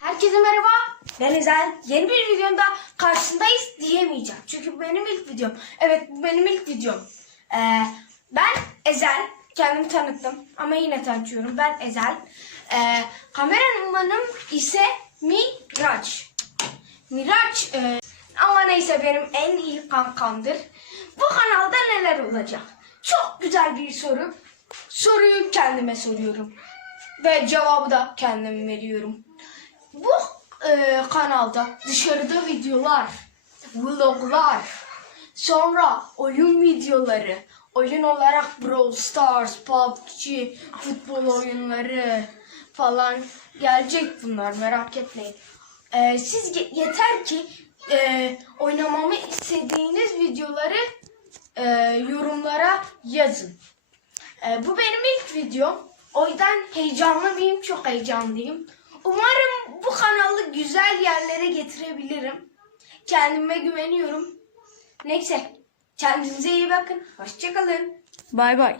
Herkese merhaba. Ben Ezel. Yeni bir videomda karşındayız diyemeyeceğim. Çünkü bu benim ilk videom. Evet bu benim ilk videom. Ee, ben Ezel. Kendimi tanıttım ama yine tanıtıyorum. Ben Ezel. Ee, kameramanım ise Miraç. Miraç e, ama neyse benim en iyi kankamdır. Bu kanalda neler olacak? Çok güzel bir soru. Soruyu kendime soruyorum. Ve cevabı da kendim veriyorum. Bu e, kanalda dışarıda videolar, vloglar, sonra oyun videoları, oyun olarak Brawl Stars, PUBG, futbol oyunları falan gelecek bunlar merak etmeyin. E, siz ye- yeter ki e, oynamamı istediğiniz videoları e, yorumlara yazın. Ee, bu benim ilk videom. O yüzden heyecanlı mıyım? Çok heyecanlıyım. Umarım bu kanalı güzel yerlere getirebilirim. Kendime güveniyorum. Neyse. Kendinize iyi bakın. Hoşçakalın. Bay bay.